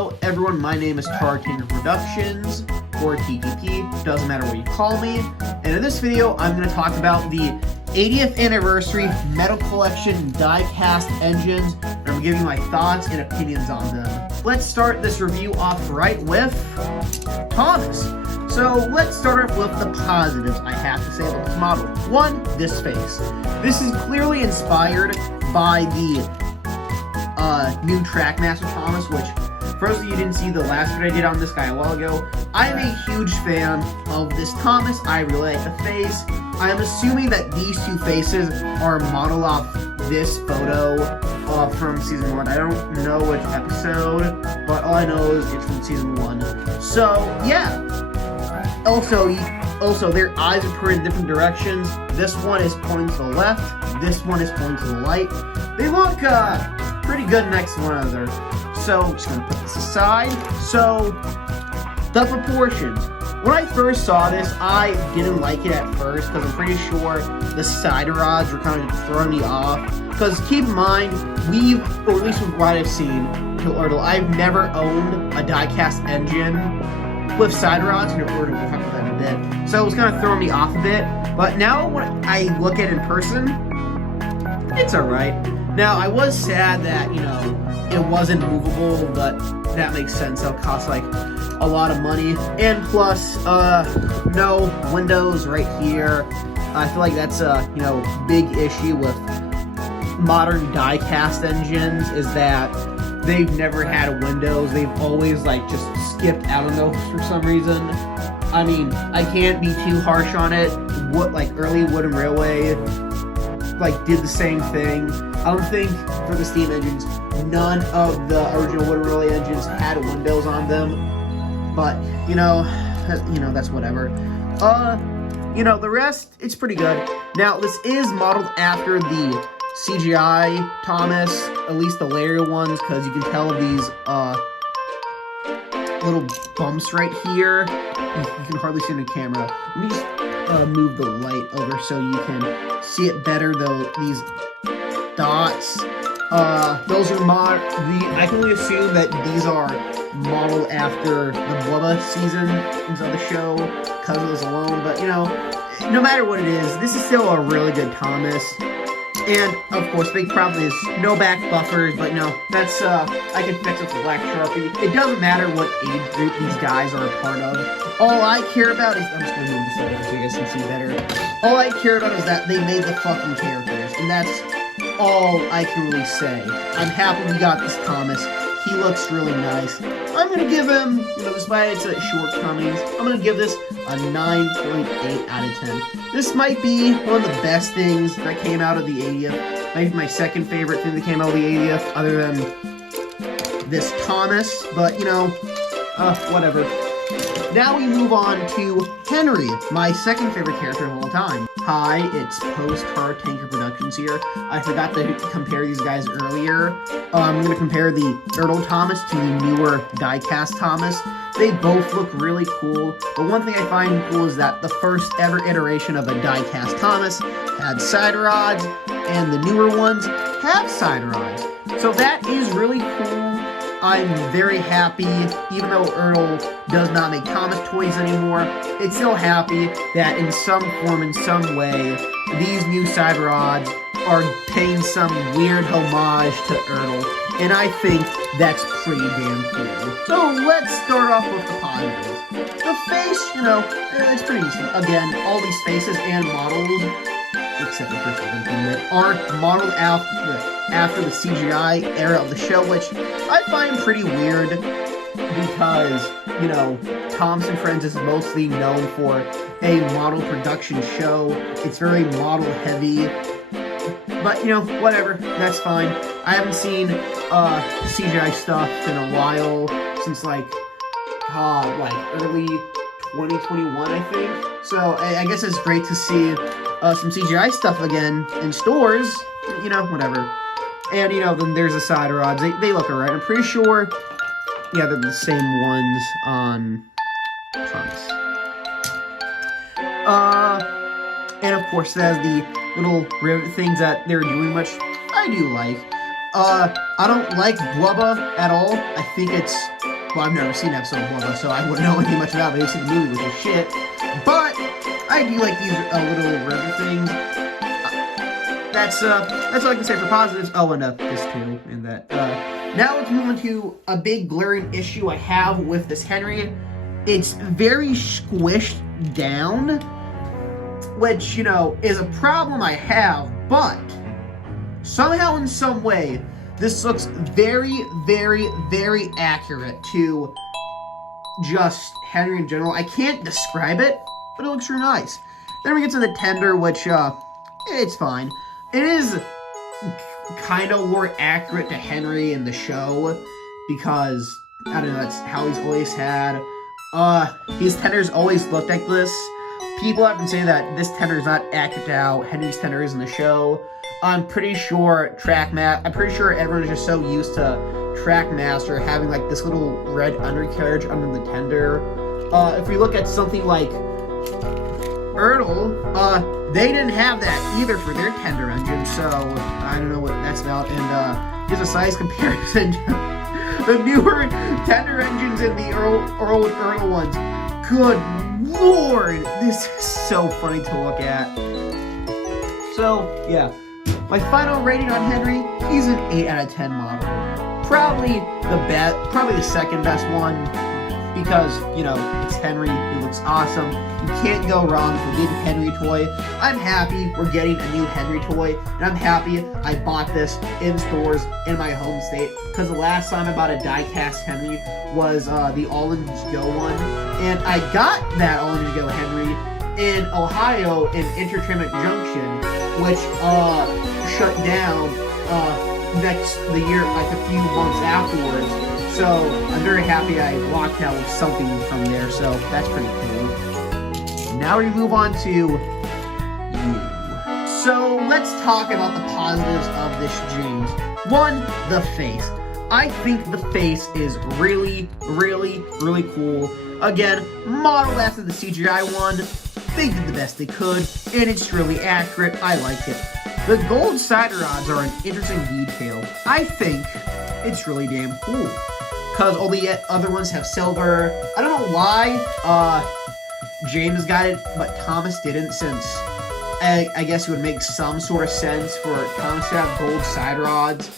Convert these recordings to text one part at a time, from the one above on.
Hello everyone, my name is Tar Tinker Productions, or TTP, doesn't matter what you call me. And in this video, I'm going to talk about the 80th anniversary Metal Collection die-cast engines, and I'm going to give you my thoughts and opinions on them. Let's start this review off right with Thomas. So let's start off with the positives I have to say about this model. One, this face. This is clearly inspired by the new Trackmaster Thomas, which, for those of you who didn't see the last video I did on this guy a while ago, I'm a huge fan of this Thomas. I really like the face. I'm assuming that these two faces are modeled off this photo from Season 1. I don't know which episode, but all I know is it's from Season 1. So, yeah. Also, their eyes are pointed in different directions. This one is pointing to the left. This one is pointing to the right. They look pretty good next to one another. So, I'm just going to put this aside. So, the proportions. When I first saw this, I didn't like it at first because I'm pretty sure the side rods were kind of throwing me off. Because keep in mind, or at least with what I've seen, I've never owned a die-cast engine with side rods. We'll talk about that in a bit. So it was kind of throwing me off a bit. But now when I look at it in person, it's alright. Now, I was sad that, it wasn't movable, but that makes sense. That'll cost, a lot of money. And plus, no windows right here. I feel like that's a, big issue with modern die-cast engines, is that they've never had windows. They've always, just skipped out on those for some reason. I mean, I can't be too harsh on it. Early Wooden Railway, did the same thing. I don't think for the steam engines, none of the original Wooden Railway engines had windows on them. But, that's whatever. The rest, it's pretty good. Now, this is modeled after the CGI Thomas, at least the later ones, because you can tell these, little bumps right here. You can hardly see in the camera. Let me just move the light over so you can see it better, though, these dots. Those are I can only assume that these are modeled after the Blubba seasons of the show because of this alone. But, no matter what it is, this is still a really good Thomas. And, of course, big problem is no back buffers, but that's, I can fix it with Black Sharpie. It doesn't matter what age group these guys are a part of. All I care about is, I'm just gonna move this over so you guys can see better. All I care about is that they made the fucking characters, and that's all I can really say. I'm happy we got this Thomas. He looks really nice. I'm going to give him, despite its shortcomings, I'm going to give this a 9.8 out of 10. This might be one of the best things that came out of the 80th. Maybe my second favorite thing that came out of the 80th, other than this Thomas. But, whatever. Now we move on to Henry, my second favorite character of all time. Hi, it's Tar Tinker Productions here. I forgot to compare these guys earlier. I'm going to compare the Ertl Thomas to the newer die-cast Thomas. They both look really cool, but one thing I find cool is that the first ever iteration of a die-cast Thomas had side rods, and the newer ones have side rods. So that is really cool. I'm very happy, even though Ertl does not make Thomas toys anymore, it's still happy that in some form, in some way, these new side rods are paying some weird homage to Ertl, and I think that's pretty damn cool. So let's start off with the positives. The face, it's pretty decent. Again, all these faces and models, except the first one, are modeled after the CGI era of the show, which I find pretty weird because, Thomas & Friends is mostly known for a model production show. It's very model heavy, but, whatever, that's fine. I haven't seen CGI stuff in a while, since, early 2021, I think. So, I guess it's great to see some CGI stuff again in stores, whatever. And, then there's the side rods. They look alright. I'm pretty sure, they're the same ones on Thomas. And of course, it has the little rivet things that they're doing, which I do like. I don't like Blubba at all. I think it's Well, I've never seen episode 1, so I wouldn't know anything much about it. I seen the movie, which is shit. But I do like these little river things. That's all I can say for positives. Oh, and this too, and that. Now let's move into a big glaring issue I have with this Henry. It's very squished down, which, you know, is a problem I have, but somehow in some way, this looks very, very, very accurate to just Henry in general. I can't describe it, but it looks really nice. Then we get to the tender, which, it's fine. It is kind of more accurate to Henry in the show, because, I don't know, that's how he's always had. His tenders always looked like this. People often say that this tender is not accurate to how Henry's tender is in the show. I'm pretty sure everyone's just so used to Trackmaster having like this little red undercarriage under the tender. If we look at something like Ertl, they didn't have that either for their tender engine, so I don't know what that's about. And here's a size comparison. The newer tender engines and the Ertl ones. Good lord, this is so funny to look at. So, yeah. My final rating on Henry, he's an 8 out of 10 model. Probably the second best one, because, you know, it's Henry, he looks awesome. You can't go wrong with a good Henry toy. I'm happy we're getting a new Henry toy, and I'm happy I bought this in stores in my home state, because the last time I bought a die-cast Henry was the All-In-Go one, and I got that All-In-Go Henry in Ohio in Entertainment Junction, which shut down the year, like a few months afterwards. So I'm very happy I walked out with something from there, so that's pretty cool. Now we move on to you. So let's talk about the positives of this James. One, the face. I think the face is really, really, really cool. Again, modeled after the CGI one. They did the best they could, and it's really accurate. I like it. The gold side rods are an interesting detail. I think it's really damn cool, because all the other ones have silver. I don't know why James got it, but Thomas didn't, since I guess it would make some sort of sense for Thomas to have gold side rods,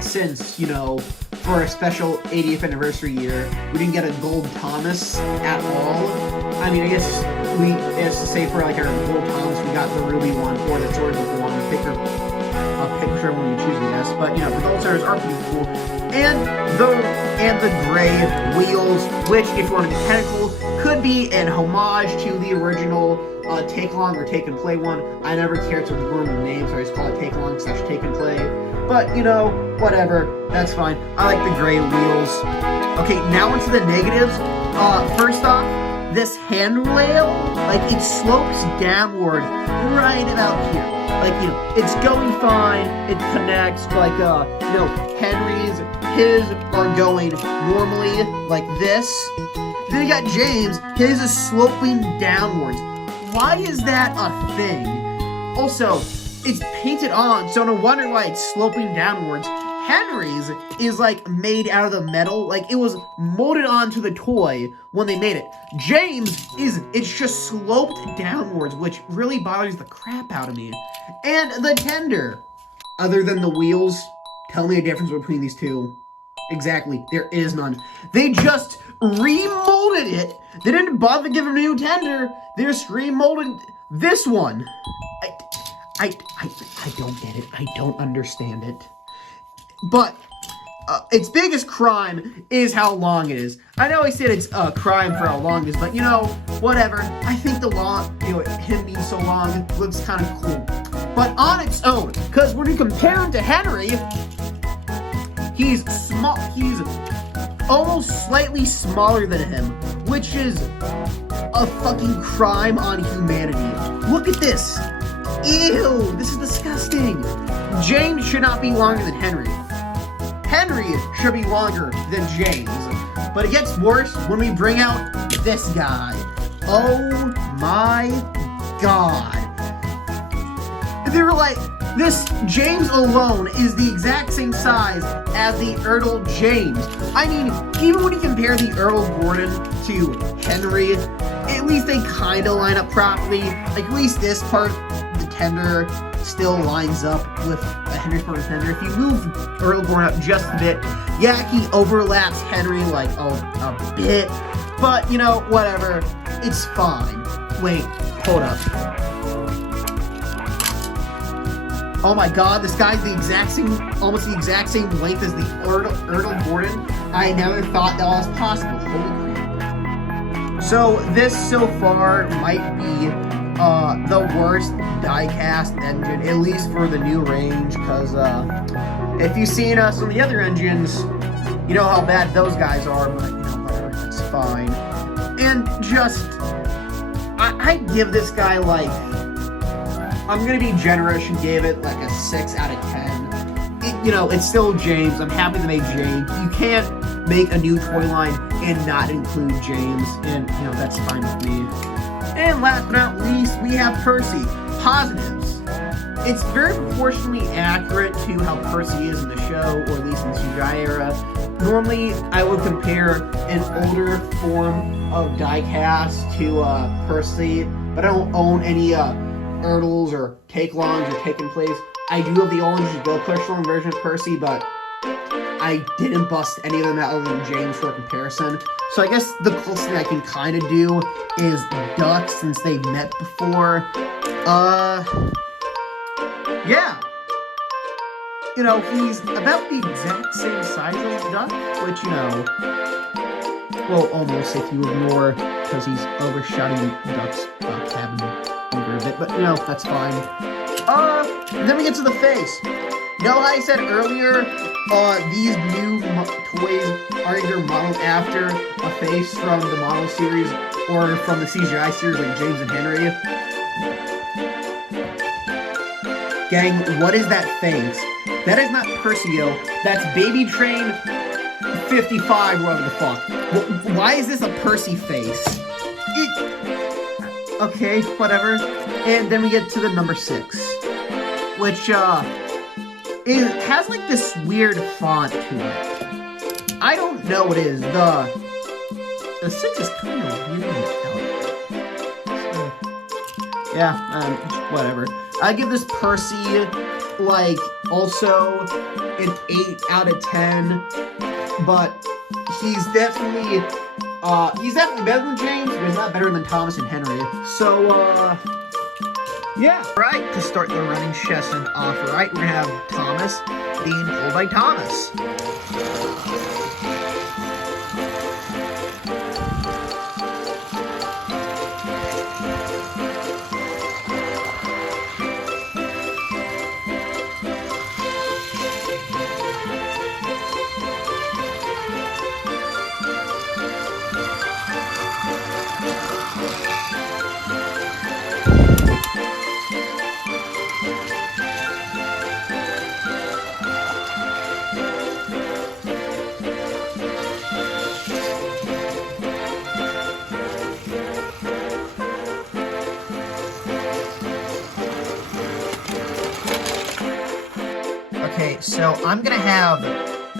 since, you know, for a special 80th anniversary year, we didn't get a gold Thomas at all. I mean, I guess as to say for like our gold Thomas, we got the ruby one or the sword with one. Pick whichever one you choose, I guess. But, you know, the gold stars are pretty cool. And the gray wheels, which, if you want to be technical, could be an homage to the original Take Along or Take and Play one. I never cared to learn the name, so I just call it Take Along / Take and Play. But, you know, whatever. That's fine. I like the gray wheels. Okay, now into the negatives. First off, this handrail, like, it slopes downward right about here. Like, you know, it's going fine. It connects, like, you know, his are going normally, like this. Then you got James. His is sloping downwards. Why is that a thing? Also, it's painted on, so no wonder why it's sloping downwards. Henry's is, like, made out of the metal. Like, it was molded onto the toy when they made it. James isn't. It's just sloped downwards, which really bothers the crap out of me. And the tender. Other than the wheels, tell me a difference between these two. Exactly. There is none. They just remolded it. They didn't bother to give him a new tender. They just remolded this one. I don't get it. I don't understand it. But its biggest crime is how long it is. I know I said it's a crime for how long it is, but, you know, whatever. I think him being so long looks kind of cool. But on its own, because when you compare him to Henry, he's small. He's almost slightly smaller than him, which is a fucking crime on humanity. Look at this. Ew, this is disgusting. James should not be longer than Henry. Henry should be longer than James. But it gets worse when we bring out this guy. Oh my god. They were like, This James alone is the exact same size as the Ertl James. I mean, even when you compare the Ertl Gordon to Henry, at least they kind of line up properly. Like, at least this part, the tender, still lines up with a Henry's part of the tender. If you move Ertl Gordon up just a bit, yeah, he overlaps Henry like a bit, but you know, whatever, it's fine. Wait, hold up. Oh my god, this guy's the exact same, almost the exact same length as the Ertl Gordon. I never thought that was possible. Holy crap. So this so far might be the worst diecast engine, at least for the new range, because if you've seen us on the other engines, you know how bad those guys are, but you know, whatever, it's fine. And just, I give this guy like, I'm gonna be generous and give it like a 6 out of 10. You know, it's still James. I'm happy they made James. You can't make a new toy line and not include James, and you know, that's fine with me. And last but not least, we have Percy. Positives. It's very proportionally accurate to how Percy is in the show, or at least in the CGI era. Normally, I would compare an older form of diecast to Percy, but I don't own any Ertls or Take-Longs or Take-In-Place. I do have the orange Go Push-Long version of Percy, but I didn't bust any of them out other than James for comparison. So I guess the closest thing I can kind of do is Duck, since they've met before. Yeah. You know, he's about the exact same size as Duck, which, you know, well, almost if you ignore, because he's overshadowing Duck's cabin over a bit, but, you know, that's fine. Then we get to the face. You know how I said earlier, these new toys are either modeled after a face from the model series or from the CGI series like James and Henry? Gang, what is that face? That is not Percio. That's Baby Train 55, whatever the fuck. Why is this a Percy face? Okay, whatever. And then we get to the number 6, which, it has like this weird font to it. I don't know what it is. The 6 is kind of weird. Yeah, whatever. I give this Percy like also an 8 out of 10, but he's definitely better than James, but he's not better than Thomas and Henry. So yeah. Right, to start the running session off, right, we're gonna have Thomas being pulled by Thomas. Okay, so I'm gonna have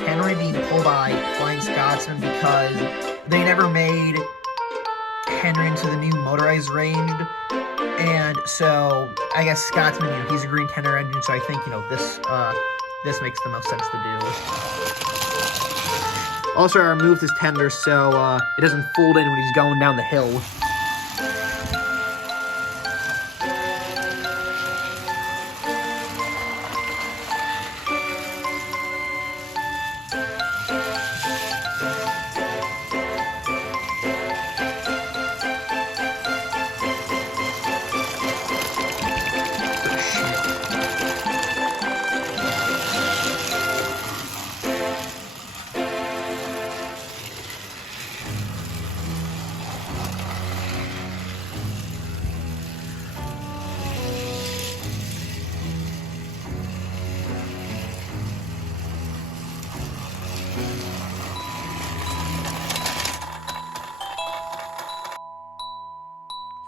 Henry being pulled by Flying Scotsman because they never made Henry into the new motorized range, and so I guess Scotsman, you know, he's a green tender engine, so I think, you know, this makes the most sense to do. Also, I removed his tender so it doesn't fold in when he's going down the hill.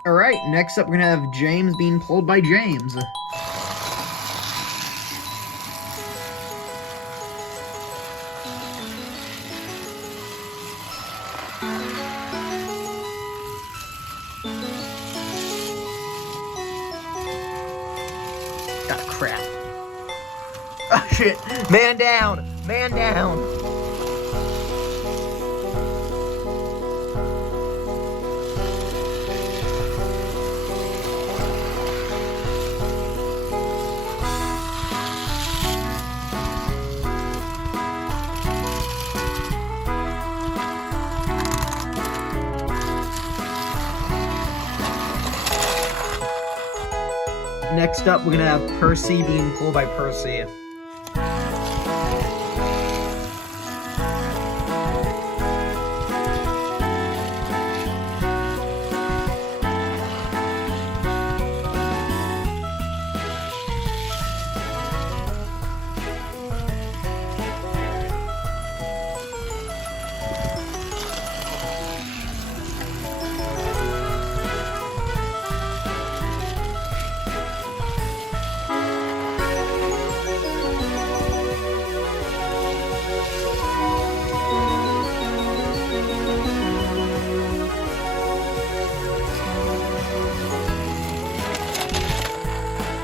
Alright, next up we're gonna have James being pulled by James. Oh, shit. Man down. Man down. Next up, we're gonna have Percy being pulled by Percy.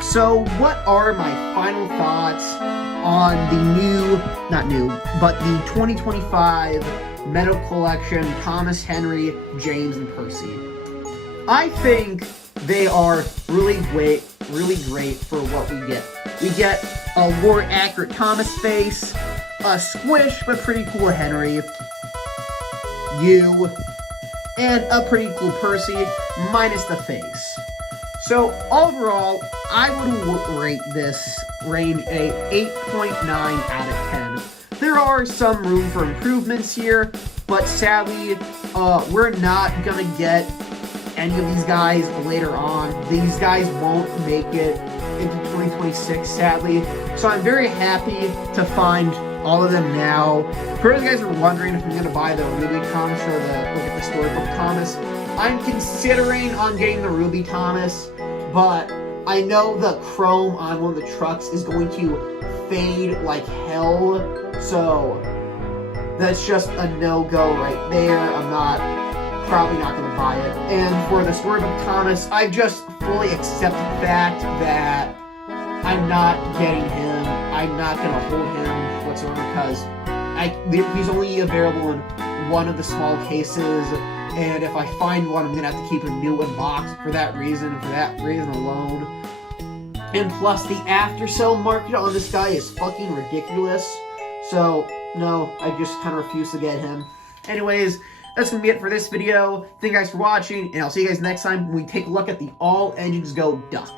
So what are my final thoughts on the 2025 Metal Collection, Thomas Henry, James, and Percy? I think they are really great for what we get. We get a more accurate Thomas face, a squish but pretty cool Henry, and a pretty cool Percy, minus the face. So overall, I would rate this range a 8.9 out of 10. There are some room for improvements here, but sadly, we're not gonna get any of these guys later on. These guys won't make it into 2026, sadly. So I'm very happy to find all of them now. For you guys are wondering if I'm gonna buy the Ruby Thomas or look at the Storybook Thomas, I'm considering on getting the Ruby Thomas, but I know the chrome on one of the trucks is going to fade like hell, so that's just a no-go right there. I'm probably not going to buy it. And for the Storybook Thomas, I just fully accept the fact that I'm not getting him. I'm not going to hold him whatsoever because he's only available in one of the small cases. And if I find one, I'm going to have to keep a new one boxed for that reason alone. And plus, the after-sale market on this guy is fucking ridiculous. So, no, I just kind of refuse to get him. Anyways, that's going to be it for this video. Thank you guys for watching, and I'll see you guys next time when we take a look at the All Engines Go Duck.